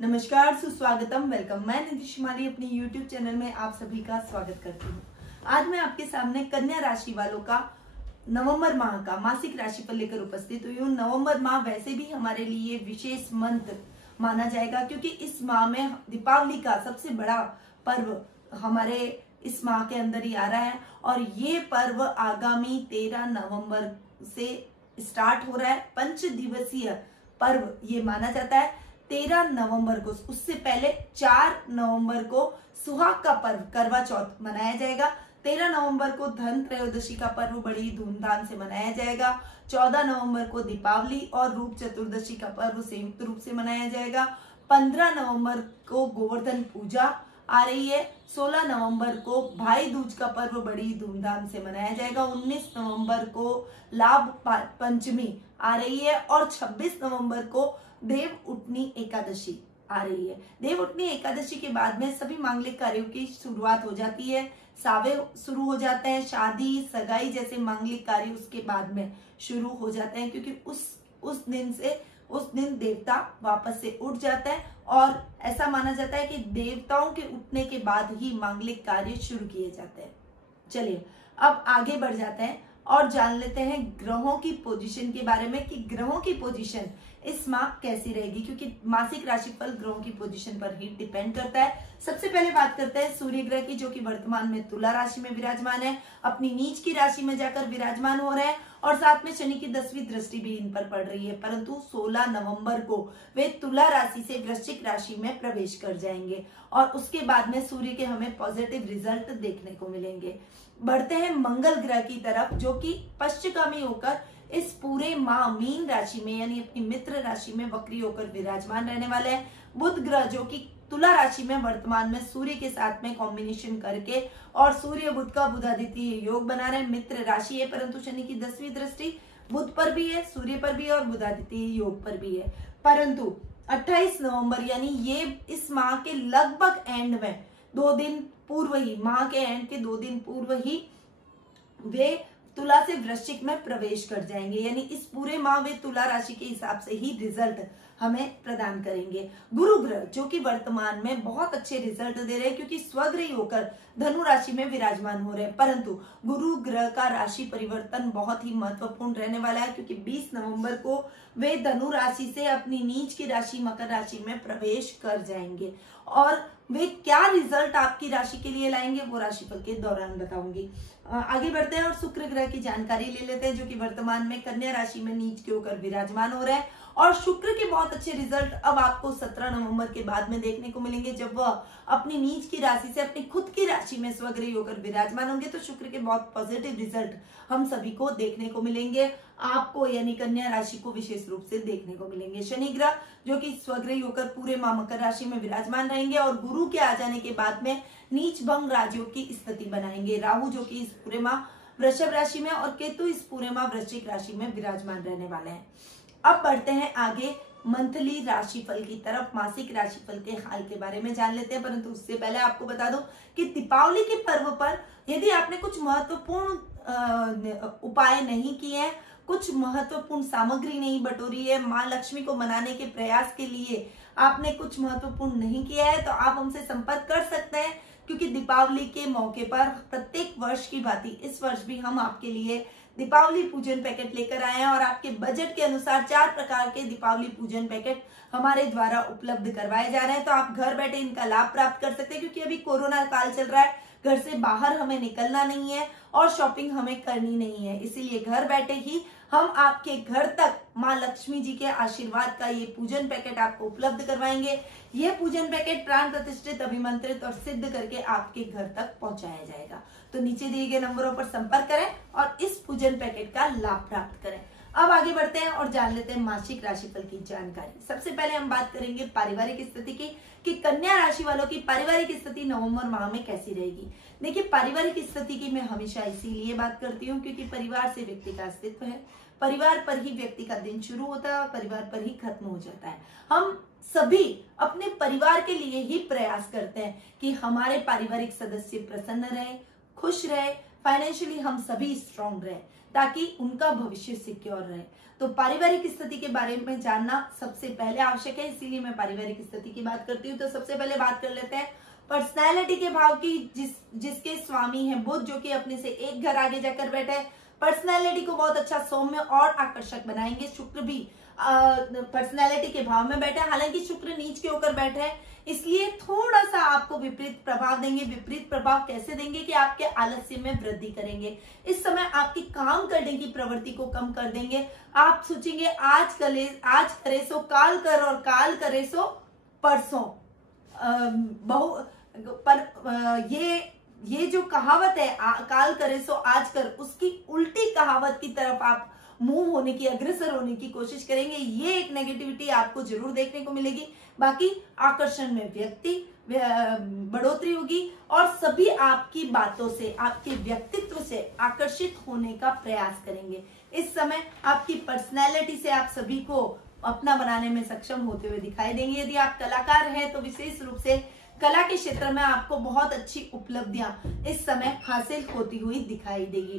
नमस्कार, सुस्वागतम, वेलकम। मैं निधि शिमाली अपनी YouTube चैनल में आप सभी का स्वागत करती हूँ। आज मैं आपके सामने कन्या राशि वालों का नवंबर माह का मासिक राशिफल लेकर उपस्थित हुई हूँ। नवंबर माह वैसे भी हमारे लिए विशेष मंत्र माना जाएगा क्योंकि इस माह में दीपावली का सबसे बड़ा पर्व हमारे इस माह के अंदर ही आ रहा है और ये पर्व आगामी 13 नवंबर से स्टार्ट हो रहा है। 5 दिवसीय पर्व ये माना जाता है। 13 नवंबर को, उससे पहले 4 नवंबर को सुहाग का पर्व करवा चौथ मनाया जाएगा। 13 नवंबर को धन त्रयोदशी का पर्व बड़ी धूमधाम से मनाया जाएगा। 14 नवंबर को दीपावली और रूप चतुर्दशी का पर्व संयुक्त रूप से मनाया जाएगा। 15 नवंबर को गोवर्धन पूजा आ रही है। 16 नवंबर को भाई दूज का पर्व बड़ी धूमधाम से मनाया जाएगा। 19 नवंबर को लाभ पंचमी आ रही है और 26 नवंबर को देव उठनी एकादशी आ रही है। देव उठनी एकादशी के बाद में सभी मांगलिक कार्यों की शुरुआत हो जाती है। सावे शुरू हो जाते हैं, शादी सगाई जैसे मांगलिक कार्य उसके बाद में शुरू हो जाते हैं क्योंकि उस दिन देवता वापस से उठ जाता है और ऐसा माना जाता है कि देवताओं के उठने के बाद ही मांगलिक कार्य शुरू किए जाते हैं। चलिए अब आगे बढ़ जाते हैं और जान लेते हैं ग्रहों की पोजीशन के बारे में कि ग्रहों की पोजीशन इस माह कैसी रहेगी क्योंकि मासिक राशिफल ग्रहों की पोजीशन पर ही डिपेंड करता है। सबसे पहले बात करते हैं सूर्य ग्रह की, जो कि वर्तमान में तुला राशि में विराजमान है, अपनी नीच की राशि में जाकर विराजमान हो रहे हैं और साथ में शनि की 10वीं दृष्टि भी इन पर पड़ रही है। परंतु 16 नवंबर को वे तुला राशि से वृश्चिक राशि में प्रवेश कर जाएंगे और उसके बाद में सूर्य के हमें पॉजिटिव रिजल्ट देखने को मिलेंगे। बढ़ते हैं मंगल ग्रह की तरफ, जो कि पश्चिमगामी होकर इस पूरे माह मीन राशि में यानी अपनी मित्र राशि में वक्री होकर विराजमान रहने वाले हैं। बुध ग्रह जो कि तुला राशि में वर्तमान में सूर्य के साथ में कॉम्बिनेशन करके और सूर्य बुध का बुधादित्य योग बना रहे हैं। मित्र राशि है परंतु शनि की 10वीं दृष्टि बुध पर भी है, सूर्य पर भी है और बुधादित्य योग पर भी है। परंतु 28 नवंबर यानी ये इस माह के लगभग एंड में 2 दिन पूर्व ही, माह के एंड के 2 दिन पूर्व ही वे तुला से वृश्चिक में प्रवेश कर जाएंगे। यानी इस पूरे माह वे तुला राशि के हिसाब से ही रिजल्ट हमें प्रदान करेंगे। गुरु ग्रह जो कि वर्तमान में बहुत अच्छे रिजल्ट दे रहे हैं क्योंकि स्वग्रही होकर धनु राशि में विराजमान हो रहे हैं। परंतु गुरु ग्रह का राशि परिवर्तन बहुत ही महत्वपूर्ण रहने वाला है क्योंकि 20 नवंबर को वे धनु राशि से अपनी नीच की राशि मकर राशि में प्रवेश कर जाएंगे और वे क्या रिजल्ट आपकी राशि के लिए लाएंगे वो राशिफल के दौरान बताऊंगी। आगे बढ़ते हैं और शुक्र ग्रह की जानकारी ले लेते हैं, जो कि वर्तमान में कन्या राशि में नीच के होकर विराजमान हो रहे हैं और शुक्र के बहुत अच्छे रिजल्ट अब आपको 17 नवंबर के बाद में देखने को मिलेंगे। जब वह अपनी नीच की राशि से अपनी खुद की राशि में स्वग्रही होकर विराजमान होंगे तो शुक्र के बहुत पॉजिटिव रिजल्ट हम सभी को देखने को मिलेंगे। आपको यानी कन्या राशि को विशेष रूप से देखने को मिलेंगे। शनि ग्रह जो कि स्वग्रही होकर पूरे माह मकर राशि में विराजमान रहेंगे और गुरु के आ जाने के बाद में नीच भंग राजयोग की स्थिति बनाएंगे। राहु जो कि इस पूरे माह वृषभ राशि में और केतु इस पूरे माह वृश्चिक राशि में विराजमान रहने वाले हैं। अब बढ़ते हैं आगे मंथली राशिफल की तरफ, मासिक राशिफल के हाल के बारे में जान लेते हैं। परंतु उससे पहले आपको बता दूं कि दीपावली के पर्व पर यदि आपने कुछ महत्वपूर्ण उपाय नहीं किए हैं, कुछ महत्वपूर्ण सामग्री नहीं बटोरी है, माँ लक्ष्मी को मनाने के प्रयास के लिए आपने कुछ महत्वपूर्ण नहीं किया है तो आप हमसे संपर्क कर सकते हैं क्योंकि दीपावली के मौके पर प्रत्येक वर्ष की भांति इस वर्ष भी हम आपके लिए दीपावली पूजन पैकेट लेकर आए हैं और आपके बजट के अनुसार 4 प्रकार के दीपावली पूजन पैकेट हमारे द्वारा उपलब्ध करवाए जा रहे हैं। तो आप घर बैठे इनका लाभ प्राप्त कर सकते हैं क्योंकि अभी कोरोना काल चल रहा है, घर से बाहर हमें निकलना नहीं है और शॉपिंग हमें करनी नहीं है, इसीलिए घर बैठे ही हम आपके घर तक माँ लक्ष्मी जी के आशीर्वाद का ये पूजन पैकेट आपको उपलब्ध करवाएंगे। ये पूजन पैकेट प्राण प्रतिष्ठित, अभिमंत्रित और सिद्ध करके आपके घर तक पहुंचाया जाएगा। तो नीचे दिए गए नंबरों पर संपर्क करें और इस पूजन पैकेट का लाभ प्राप्त करें। अब आगे बढ़ते हैं और जान लेते हैं मासिक राशिफल की जानकारी। सबसे पहले हम बात करेंगे पारिवारिक स्थिति की कि कन्या राशि वालों की पारिवारिक स्थिति नवंबर माह में कैसी रहेगी। देखिए, पारिवारिक स्थिति की मैं हमेशा इसीलिए बात करती हूँ क्योंकि परिवार से व्यक्ति का अस्तित्व है, परिवार पर ही व्यक्ति का दिन शुरू होता है और परिवार पर ही खत्म हो जाता है। हम सभी अपने परिवार के लिए ही प्रयास करते हैं कि हमारे पारिवारिक सदस्य प्रसन्न रहे, खुश रहे, फाइनेंशियली हम सभी स्ट्रांग रहे। ताकि उनका भविष्य सिक्योर रहे। तो पारिवारिक स्थिति के बारे में जानना सबसे पहले आवश्यक है, इसीलिए मैं पारिवारिक स्थिति की बात करती हूँ। तो सबसे पहले बात कर लेते हैं पर्सनैलिटी के भाव की, जिसके स्वामी है बुध, जो कि अपने से एक घर आगे जाकर बैठे हैं। पर्सनैलिटी को बहुत अच्छा, सौम्य और आकर्षक बनाएंगे। शुक्र भी पर्सनैलिटी के भाव में बैठे, हालांकि शुक्र नीच के होकर बैठे हैं, इसलिए थोड़ा सा आपको विपरीत प्रभाव देंगे। विपरीत प्रभाव कैसे देंगे कि आपके आलस्य में वृद्धि करेंगे। इस समय आपकी काम करने की प्रवृत्ति को कम कर देंगे। आप सोचेंगे आज करे सो काल कर, और काल करे सो परसों। ये जो कहावत है काल करे सो आज कर, उसकी उल्टी कहावत की तरफ आप मूव होने की, अग्रसर होने की कोशिश करेंगे। ये एक नेगेटिविटी आपको जरूर देखने को मिलेगी। बाकी आकर्षण में बढ़ोतरी होगी और सभी आपकी बातों से, आपके व्यक्तित्व से आकर्षित होने का प्रयास करेंगे। इस समय आपकी पर्सनैलिटी से आप सभी को अपना बनाने में सक्षम होते हुए दिखाई देंगे। यदि आप कलाकार हैं तो विशेष रूप से कला के क्षेत्र में आपको बहुत अच्छी उपलब्धियां इस समय हासिल होती हुई दिखाई देगी।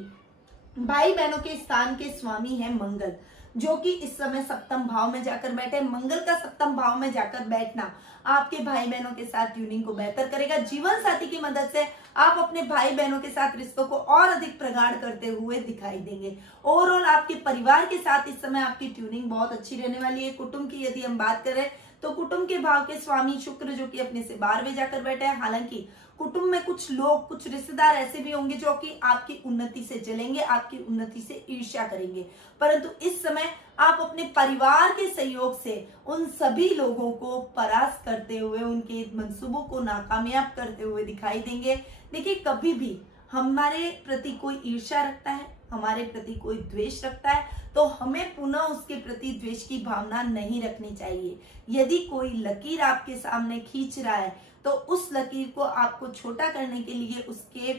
भाई बहनों के स्थान के स्वामी है मंगल, जो कि इस समय सप्तम भाव में जाकर बैठे। मंगल का सप्तम भाव में जाकर बैठना आपके भाई बहनों के साथ ट्यूनिंग को बेहतर करेगा। जीवन साथी की मदद से आप अपने भाई बहनों के साथ रिश्तों को और अधिक प्रगाढ़ करते हुए दिखाई देंगे। ओवरऑल आपके परिवार के साथ इस समय आपकी ट्यूनिंग बहुत अच्छी रहने वाली है। कुटुंब की यदि हम बात करें तो कुटुंब के भाव के स्वामी शुक्र, जो कि अपने से 12वें जाकर बैठे हैं। हालांकि कुटुंब में कुछ लोग, कुछ रिश्तेदार ऐसे भी होंगे जो कि आपकी उन्नति से जलेंगे, आपकी उन्नति से ईर्ष्या करेंगे, परंतु इस समय आप अपने परिवार के सहयोग से उन सभी लोगों को परास्त करते हुए, उनके मंसूबों को नाकामयाब करते हुए दिखाई देंगे। देखिए, कभी भी हमारे प्रति कोई ईर्ष्या रखता है, हमारे प्रति कोई द्वेष रखता है, तो हमें पुनः उसके प्रति द्वेष की भावना नहीं रखनी चाहिए। यदि कोई लकीर आपके सामने खींच रहा है तो उस लकीर को आपको छोटा करने के लिए उसके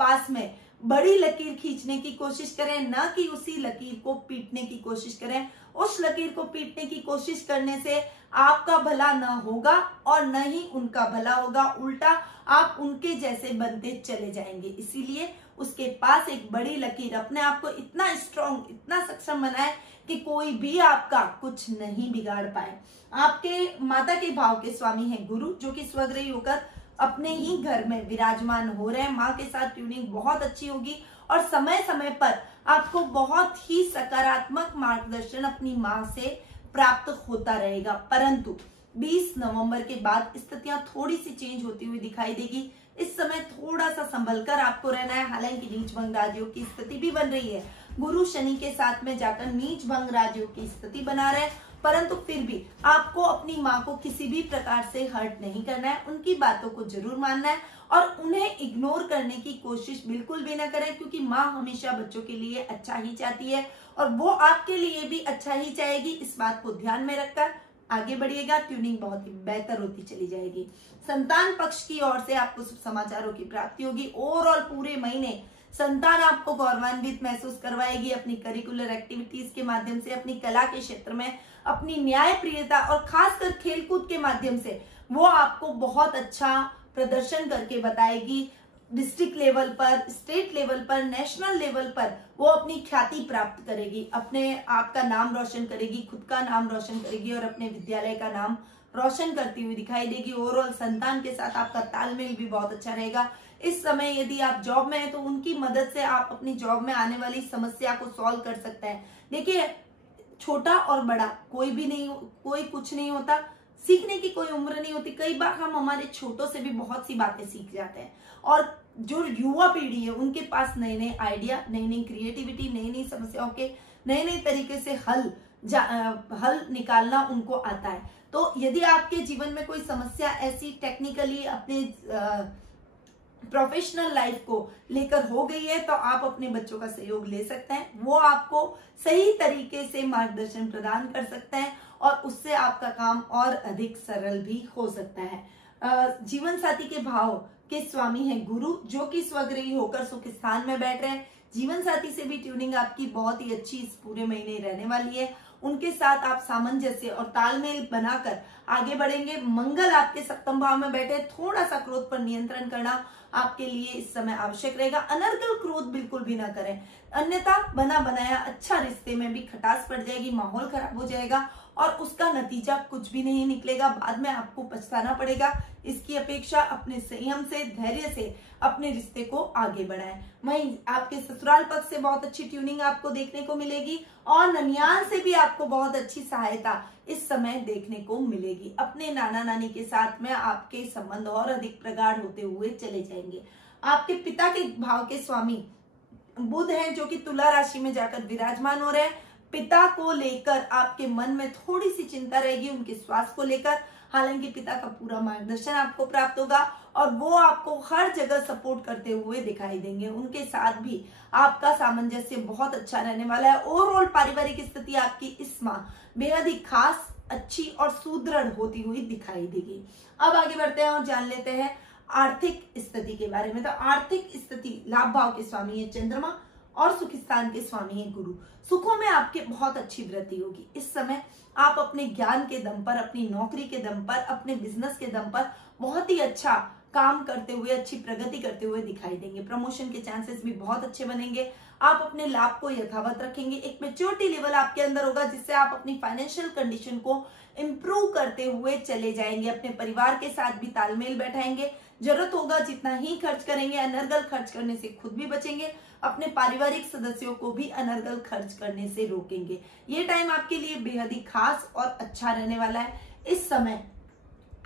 पास में बड़ी लकीर खींचने की कोशिश करें, ना कि उसी लकीर को पीटने की कोशिश करें। उस लकीर को पीटने की कोशिश करने से आपका भला न होगा और न ही उनका भला होगा, उल्टा आप उनके जैसे बनते चले जाएंगे। इसीलिए उसके पास एक बड़ी लकीर, अपने आप को इतना स्ट्रॉन्ग, इतना सक्षम बनाए कि कोई भी आपका कुछ नहीं बिगाड़ पाए। आपके माता के भाव के स्वामी हैं गुरु, जो कि स्वग्रही होकर अपने ही घर में विराजमान हो रहे हैं। माँ के साथ ट्यूनिंग बहुत अच्छी होगी और समय समय पर आपको बहुत ही सकारात्मक मार्गदर्शन अपनी माँ से प्राप्त होता रहेगा। परंतु 20 नवंबर के बाद स्थितियां थोड़ी सी चेंज होती हुई दिखाई देगी। इस समय थोड़ा सा संभलकर आपको रहना है। हालांकि नीच भंग राजयोग की स्थिति भी बन रही है, गुरु शनि के साथ में जाकर नीच भंग राजयोग की स्थिति बना रहे, परंतु फिर भी आपको अपनी माँ को किसी भी प्रकार से हर्ट नहीं करना है। उनकी बातों को जरूर मानना है और उन्हें इग्नोर करने की कोशिश बिल्कुल भी ना करें, क्योंकि माँ हमेशा बच्चों के लिए अच्छा ही चाहती है और वो आपके लिए भी अच्छा ही चाहेगी। इस बात को ध्यान में रखकर आगे बढ़िएगा, ट्यूनिंग बहुत ही बेहतर होती चली जाएगी। संतान पक्ष की ओर से आपको शुभ समाचारों की प्राप्ति होगी। ओवरऑल पूरे महीने संतान आपको गौरवान्वित महसूस करवाएगी अपनी करिकुलर एक्टिविटीज के माध्यम से, अपनी कला के क्षेत्र में, अपनी न्याय प्रियता और खासकर खेलकूद के माध्यम से वो आपको बहुत अच्छा प्रदर्शन करके बताएगी। डिस्ट्रिक्ट लेवल पर, स्टेट लेवल पर, नेशनल लेवल पर वो अपनी ख्याति प्राप्त करेगी, अपने आप का नाम रोशन करेगी, खुद का नाम रोशन करेगी और अपने विद्यालय का नाम रोशन करती हुई दिखाई देगी। ओवरऑल संतान के साथ आपका तालमेल भी बहुत अच्छा रहेगा। इस समय यदि आप जॉब में हैं तो उनकी मदद से आप अपनी जॉब में आने वाली समस्या को सॉल्व कर सकते हैं। देखिए, छोटा और बड़ा कोई भी नहीं, कोई कुछ नहीं होता, सीखने की कोई उम्र नहीं होती। कई बार हम हमारे छोटों से भी बहुत सी बातें सीख जाते हैं और जो युवा पीढ़ी है उनके पास नए नए आइडिया, नई नई क्रिएटिविटी, नई नई समस्याओं के नए नए तरीके से हल निकालना उनको आता है। तो यदि आपके जीवन में कोई समस्या ऐसी टेक्निकली अपने प्रोफेशनल लाइफ को लेकर हो गई है तो आप अपने बच्चों का सहयोग ले सकते हैं। वो आपको सही तरीके से मार्गदर्शन प्रदान कर सकते हैं और उससे आपका काम और अधिक सरल भी हो सकता है। जीवन साथी के भाव के स्वामी हैं गुरु, जो कि स्वग्रही होकर सुख स्थान में बैठ रहे हैं। जीवन साथी से भी ट्यूनिंग आपकी बहुत ही अच्छी इस पूरे महीने रहने वाली है। उनके साथ आप सामंजस्य और तालमेल बनाकर आगे बढ़ेंगे। मंगल आपके सप्तम भाव में बैठे, थोड़ा सा क्रोध पर नियंत्रण करना आपके लिए इस समय आवश्यक रहेगा। अनर्गल क्रोध बिल्कुल भी ना करें, अन्यथा बना बनाया अच्छा रिश्ते में भी खटास पड़ जाएगी, माहौल खराब हो जाएगा और उसका नतीजा कुछ भी नहीं निकलेगा, बाद में आपको पछताना पड़ेगा। इसकी अपेक्षा अपने संयम से, धैर्य से अपने रिश्ते को आगे बढ़ाएं। वहीं आपके ससुराल पक्ष से बहुत अच्छी ट्यूनिंग आपको देखने को मिलेगी और ननियाल से भी आपको बहुत अच्छी सहायता इस समय देखने को मिलेगी। अपने नाना नानी के साथ में आपके संबंध और अधिक प्रगाढ़ होते हुए चले जाएंगे। आपके पिता के भाव के स्वामी बुध हैं, जो कि तुला राशि में जाकर विराजमान हो रहे हैं। पिता को लेकर आपके मन में थोड़ी सी चिंता रहेगी, उनके स्वास्थ्य को लेकर। हालांकि पिता का पूरा मार्गदर्शन आपको प्राप्त होगा और वो आपको हर जगह सपोर्ट करते हुए दिखाई देंगे। उनके साथ भी आपका सामंजस्य बहुत अच्छा रहने वाला है। ओवरऑल पारिवारिक स्थिति आपकी इस माह बेहद ही खास, अच्छी और सुदृढ़ होती हुई दिखाई देगी। अब आगे बढ़ते हैं और जान लेते हैं आर्थिक स्थिति के बारे में। तो आर्थिक स्थिति, लाभ भाव के स्वामी है चंद्रमा और सुख स्थान के स्वामी है गुरु। सुखों में आपके बहुत अच्छी वृद्धि होगी। इस समय आप अपने ज्ञान के दम पर, अपनी नौकरी के दम पर, अपने बिजनेस के दम पर बहुत ही अच्छा काम करते हुए, अच्छी प्रगति करते हुए दिखाई देंगे। प्रमोशन के चांसेस भी बहुत अच्छे बनेंगे। आप अपने लाभ को यथावत रखेंगे। एक मैच्योरिटी लेवल आपके अंदर होगा, जिससे आप अपनी फाइनेंशियल कंडीशन को इंप्रूव करते हुए चले जाएंगे। अपने परिवार के साथ भी तालमेल बैठाएंगे। जरूरत होगा जितना ही खर्च करेंगे। अनर्गल खर्च करने से खुद भी बचेंगे, अपने पारिवारिक सदस्यों को भी अनर्गल खर्च करने से रोकेंगे। ये टाइम आपके लिए बेहद ही खास और अच्छा रहने वाला है। इस समय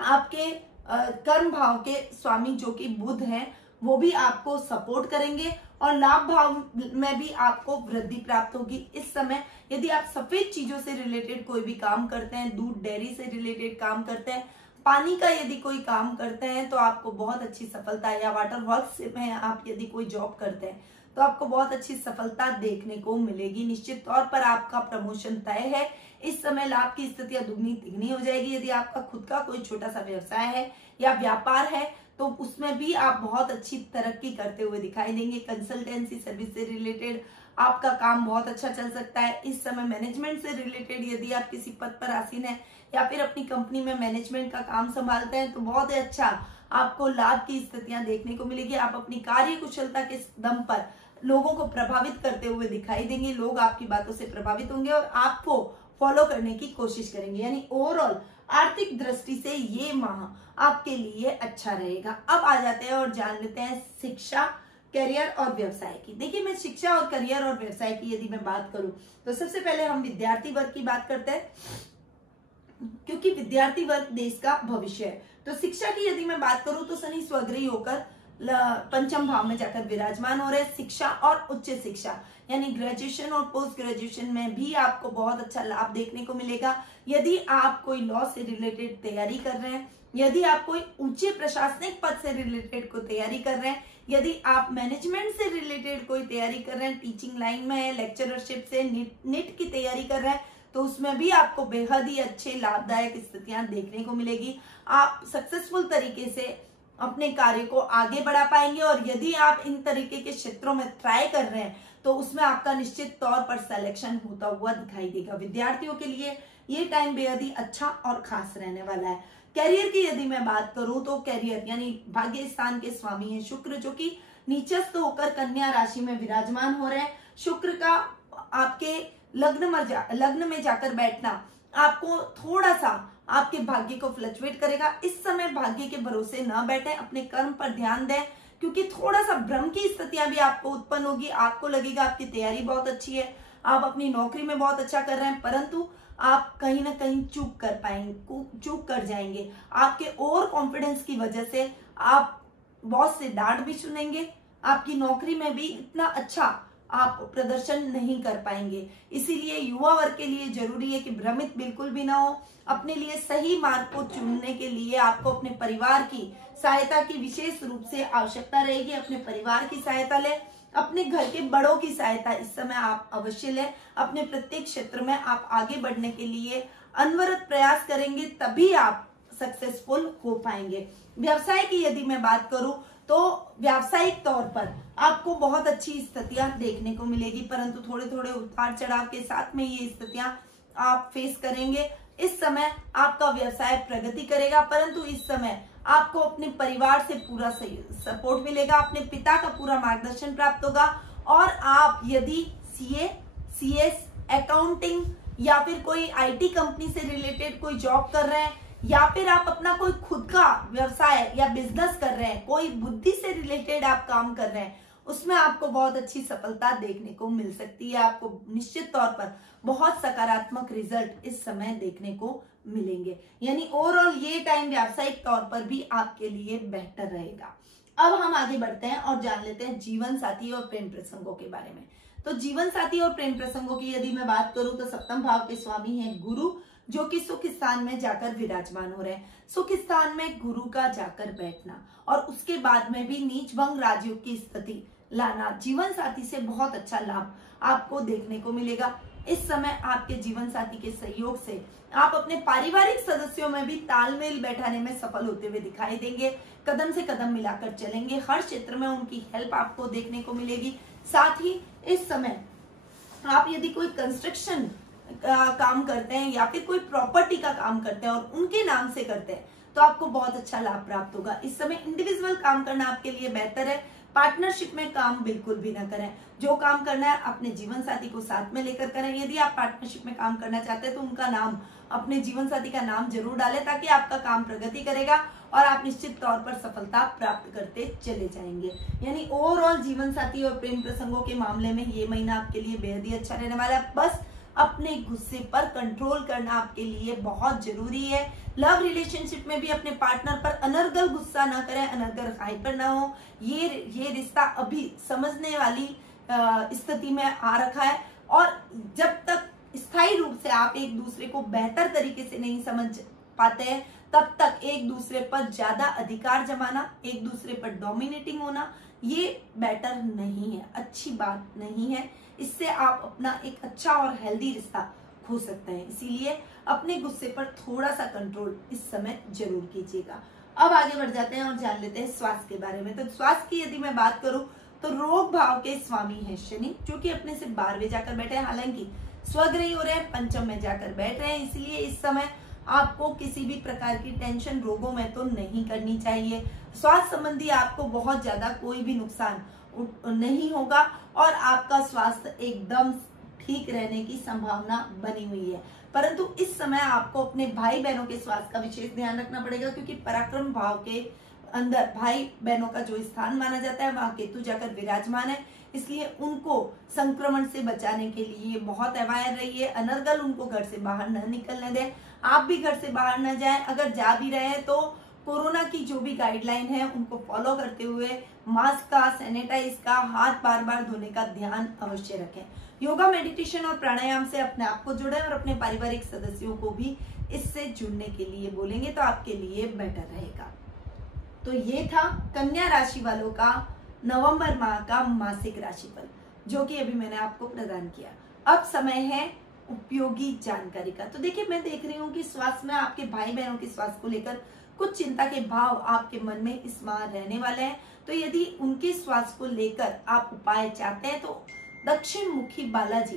आपके कर्म भाव के स्वामी जो कि बुध हैं, वो भी आपको सपोर्ट करेंगे और लाभ भाव में भी आपको वृद्धि प्राप्त होगी। इस समय यदि आप सफेद चीजों से रिलेटेड कोई भी काम करते हैं, दूध डेयरी से रिलेटेड काम करते हैं, पानी का यदि कोई काम करते हैं, तो आपको बहुत अच्छी सफलता, या वाटर वर्क्स में आप यदि कोई जॉब करते हैं तो आपको बहुत अच्छी सफलता देखने को मिलेगी। निश्चित तौर पर आपका प्रमोशन तय है। इस समय लाभ की स्थितियां दुगनी तिगनी हो जाएगी। यदि आपका खुद का कोई छोटा सा व्यवसाय है या व्यापार है तो उसमें भी आप बहुत अच्छी तरक्की करते हुए दिखाई देंगे। कंसल्टेंसी सर्विस से रिलेटेड आपका काम बहुत अच्छा चल सकता है। इस समय मैनेजमेंट से रिलेटेड यदि आप किसी पद पर आसीन है या फिर अपनी कंपनी में मैनेजमेंट का काम संभालते हैं तो बहुत ही अच्छा आपको लाभ की स्थितियां देखने को मिलेगी। आप अपनी कार्य कुशलता के दम पर लोगों को प्रभावित करते हुए दिखाई देंगे। लोग आपकी बातों से प्रभावित होंगे और आपको फॉलो करने की कोशिश करेंगे। यानी ओवरऑल आर्थिक दृष्टि से ये माह आपके लिए अच्छा रहेगा। अब आ जाते हैं और जान लेते हैं शिक्षा, करियर और व्यवसाय की। देखिए, मैं शिक्षा और करियर और व्यवसाय की यदि मैं बात करूं तो सबसे पहले हम विद्यार्थी वर्ग की बात करते हैं, क्योंकि विद्यार्थी वर्ग देश का भविष्य है। तो शिक्षा की यदि मैं बात करूं तो शनि स्वग्रही होकर पंचम भाव में जाकर विराजमान हो रहे। शिक्षा और उच्च शिक्षा यानी ग्रेजुएशन और पोस्ट ग्रेजुएशन में भी आपको बहुत अच्छा लाभ देखने को मिलेगा। यदि आप कोई लॉ से रिलेटेड तैयारी कर रहे हैं, यदि आप कोई ऊंचे प्रशासनिक पद से रिलेटेड को तैयारी कर रहे हैं, यदि आप मैनेजमेंट से रिलेटेड कोई तैयारी कर रहे हैं, टीचिंग लाइन में है, लेक्चरशिप से नीट की तैयारी कर रहे हैं, तो उसमें भी आपको बेहद ही अच्छे लाभदायक स्थितियां देखने को मिलेगी। आप सक्सेसफुल तरीके से अपने कार्य को आगे बढ़ा पाएंगे और यदि आप इन तरीके के क्षेत्रों में ट्राई कर रहे हैं तो उसमें आपका निश्चित तौर पर सिलेक्शन होता हुआ दिखाई देगा। विद्यार्थियों के लिए ये टाइम बेहद ही अच्छा और खास रहने वाला है। कैरियर की यदि मैं बात करूं तो कैरियर यानी भाग्य स्थान के स्वामी है शुक्र, जो कि नीचस्थ होकर कन्या राशि में विराजमान हो रहे हैं। शुक्र का आपके लग्न में जाकर बैठना आपको थोड़ा सा आपके भाग्य को फ्लक्चुएट करेगा। इस समय भाग्य के भरोसे न बैठे, अपने कर्म पर ध्यान दें, क्योंकि थोड़ा सा भ्रम की स्थितियां भी आपको उत्पन्न होगी। आपको लगेगा आपकी तैयारी बहुत अच्छी है, आप अपनी नौकरी में बहुत अच्छा कर रहे हैं, परंतु आप कहीं ना कहीं चूक कर जाएंगे। आपके ओवर कॉन्फिडेंस की वजह से आप बॉस से डांट भी सुनेंगे, आपकी नौकरी में भी इतना अच्छा आप प्रदर्शन नहीं कर पाएंगे। इसीलिए युवा वर्ग के लिए जरूरी है कि भ्रमित बिल्कुल भी ना हो। अपने लिए सही मार्ग को चुनने के लिए आपको अपने परिवार की सहायता की विशेष रूप से आवश्यकता रहेगी। अपने परिवार की सहायता लें, अपने घर के बड़ों की सहायता इस समय आप अवश्य लें। अपने प्रत्येक क्षेत्र में आप आगे बढ़ने के लिए अनवरत प्रयास करेंगे, तभी आप सक्सेसफुल हो पाएंगे। व्यवसाय की यदि मैं बात करूं तो व्यावसायिक तौर पर आपको बहुत अच्छी स्थितियां देखने को मिलेगी, परंतु थोड़े थोड़े उतार चढ़ाव के साथ में ये स्थितियां आप फेस करेंगे। इस समय आपका व्यवसाय प्रगति करेगा, परंतु इस समय आपको अपने परिवार से पूरा सपोर्ट मिलेगा, अपने पिता का पूरा मार्गदर्शन प्राप्त होगा। और आप यदि सीए, सीएस, अकाउंटिंग या फिर कोई आईटी कंपनी से रिलेटेड कोई जॉब कर रहे हैं, या फिर आप अपना कोई खुद का व्यवसाय या बिजनेस कर रहे हैं, कोई बुद्धि से रिलेटेड आप काम कर रहे हैं, उसमें आपको बहुत अच्छी सफलता देखने को मिल सकती है। आपको निश्चित तौर पर बहुत सकारात्मक रिजल्ट इस समय देखने को मिलेंगे। यानी ओवरऑल ये टाइम व्यावसायिक तौर पर भी आपके लिए बेहतर रहेगा। अब हम आगे बढ़ते हैं और जान लेते हैं जीवन साथी और प्रेम प्रसंगों के बारे में। तो जीवन साथी और प्रेम प्रसंगों की यदि मैं बात करूं तो सप्तम भाव के स्वामी हैं गुरु, जो कि सुख स्थान में जाकर विराजमान हो रहे हैं। सुख स्थान में गुरु का जाकर बैठना और उसके बाद में भी नीच भंग राजयोग की स्थिति लाना, जीवन साथी से बहुत अच्छा लाभ आपको देखने को मिलेगा। इस समय आपके जीवन साथी के सहयोग से आप अपने पारिवारिक सदस्यों में भी तालमेल बैठाने में सफल होते हुए दिखाई देंगे। कदम से कदम मिलाकर चलेंगे, हर क्षेत्र में उनकी हेल्प आपको देखने को मिलेगी। साथ ही इस समय आप यदि कोई कंस्ट्रक्शन काम करते हैं या फिर कोई प्रॉपर्टी का काम करते हैं और उनके नाम से करते हैं तो आपको बहुत अच्छा लाभ प्राप्त होगा। इस समय इंडिविजुअल काम करना आपके लिए बेहतर है, पार्टनरशिप में काम बिल्कुल भी ना करें। जो काम करना है अपने जीवन साथी को साथ में लेकर करें। यदि आप पार्टनरशिप में काम करना चाहते हैं तो उनका नाम, अपने जीवन साथी का नाम जरूर डालें, ताकि आपका काम प्रगति करेगा और आप निश्चित तौर पर सफलता प्राप्त करते चले जाएंगे। यानी ओवरऑल जीवन साथी और प्रेम प्रसंगों के मामले में ये महीना आपके लिए बेहद ही अच्छा रहने वाला है। बस अपने गुस्से पर कंट्रोल करना आपके लिए बहुत जरूरी है। लव रिलेशनशिप में भी अपने पार्टनर पर अनर्गल गुस्सा ना करें, अनर्गल हाइपर ना हो। ये रिश्ता अभी समझने वाली स्थिति में आ रखा है और जब तक स्थायी रूप से आप एक दूसरे को बेहतर तरीके से नहीं समझ पाते हैं तब तक एक दूसरे पर ज्यादा अधिकार जमाना, एक दूसरे पर डोमिनेटिंग होना, ये बेटर नहीं है, अच्छी बात नहीं है। इससे आप अपना एक अच्छा और हेल्दी रिश्ता खो सकते हैं। इसीलिए अपने गुस्से पर थोड़ा सा कंट्रोल इस समय जरूर कीजिएगा। अब आगे बढ़ जाते हैं और जान लेते हैं स्वास्थ्य के बारे में। तो स्वास्थ्य की यदि मैं बात करूं तो रोग भाव के स्वामी है शनि, जो कि अपने से 12वें जाकर बैठे हैं। हालांकि स्वग्रही हो रहे हैं, पंचम में जाकर बैठ रहे हैं, इसलिए इस समय आपको किसी भी प्रकार की टेंशन रोगों में तो नहीं करनी चाहिए। स्वास्थ्य संबंधी आपको बहुत ज्यादा कोई भी नुकसान नहीं होगा और आपका स्वास्थ्य एकदम ठीक रहने की संभावना बनी हुई है। परंतु इस समय आपको अपने भाई बहनों के स्वास्थ्य का विशेष ध्यान रखना पड़ेगा, क्योंकि पराक्रम भाव के अंदर भाई बहनों का जो स्थान माना जाता है वहां केतु जाकर विराजमान है। इसलिए उनको संक्रमण से बचाने के लिए बहुत अवेयर रहिए। अनर्गल उनको घर से बाहर न निकलने दें, आप भी घर से बाहर न जाएं। अगर जा भी रहे हैं तो कोरोना की जो भी गाइडलाइन है उनको फॉलो करते हुए मास्क का, सैनिटाइज का, हाथ बार बार धोने का ध्यान अवश्य रखें। योगा, मेडिटेशन और प्राणायाम से अपने आप को जुड़े और अपने पारिवारिक सदस्यों को भी इससे जुड़ने के लिए बोलेंगे तो आपके लिए बेटर रहेगा। तो ये था कन्या राशि वालों का नवंबर माह का मासिक राशिफल, जो कि अभी मैंने आपको प्रदान किया। अब समय है उपयोगी जानकारी का। तो देखिए, मैं देख रही हूँ कि स्वास्थ्य में आपके भाई बहनों के स्वास्थ्य को लेकर कुछ चिंता के भाव आपके मन में इस माह रहने वाले हैं। तो यदि उनके स्वास्थ्य को लेकर आप उपाय चाहते हैं तो दक्षिण मुखी बालाजी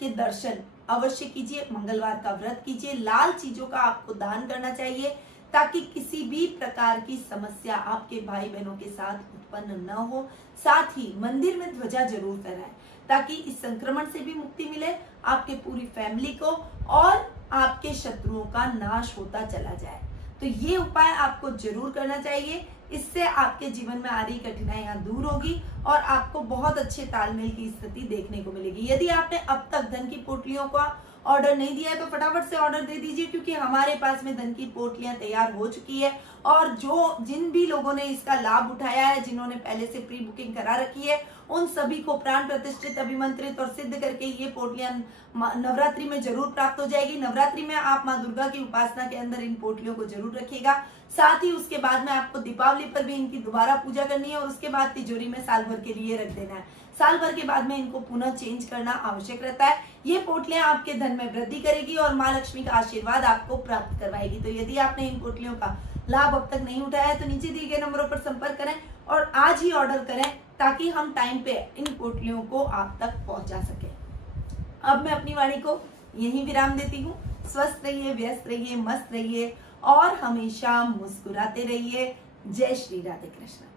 के दर्शन अवश्य कीजिए, मंगलवार का व्रत कीजिए, लाल चीजों का आपको दान करना चाहिए ताकि किसी भी प्रकार की समस्या आपके भाई बहनों के साथ उत्पन्न न हो। साथ ही मंदिर में ध्वजा जरूर फहराएं ताकि इस संक्रमण से भी मुक्ति मिले आपके पूरी फैमिली को और आपके शत्रुओं का नाश होता चला जाए। तो ये उपाय आपको जरूर करना चाहिए। इससे आपके जीवन में आ रही कठिनाइयां दूर होगी और आपको बहुत अच्छे तालमेल की स्थिति देखने को मिलेगी। यदि आपने अब तक धन की पोटलियों का ऑर्डर नहीं दिया है तो फटाफट से ऑर्डर दे दीजिए, क्योंकि हमारे पास में धन की पोटलियां तैयार हो चुकी है और जिन भी लोगों ने इसका लाभ उठाया है, जिन्होंने पहले से प्री बुकिंग करा रखी है, उन सभी को प्राण प्रतिष्ठित, अभिमंत्रित और सिद्ध करके ये पोटलियां नवरात्रि में जरूर प्राप्त हो जाएगी। नवरात्रि में आप माँ दुर्गा की उपासना के अंदर इन पोटलियों को जरूर रखिएगा। साथ ही उसके बाद में आपको दीपावली पर भी इनकी दोबारा पूजा करनी है और उसके बाद तिजोरी में साल भर के लिए रख देना है। साल भर के बाद में इनको पुनः चेंज करना आवश्यक रहता है। ये पोटलियां आपके धन में वृद्धि करेगी और माँ लक्ष्मी का आशीर्वाद आपको प्राप्त करवाएगी। तो यदि आपने इन पोटलियों का लाभ अब तक नहीं उठाया है तो नीचे दिए गए नंबरों पर संपर्क करें और आज ही ऑर्डर करें ताकि हम टाइम पे इन पोटलियों को आप तक पहुंचा सके। अब मैं अपनी वाणी को यहीं विराम देती हूँ। स्वस्थ रहिए, व्यस्त रहिए, मस्त रहिए और हमेशा मुस्कुराते रहिए। जय श्री राधे कृष्ण।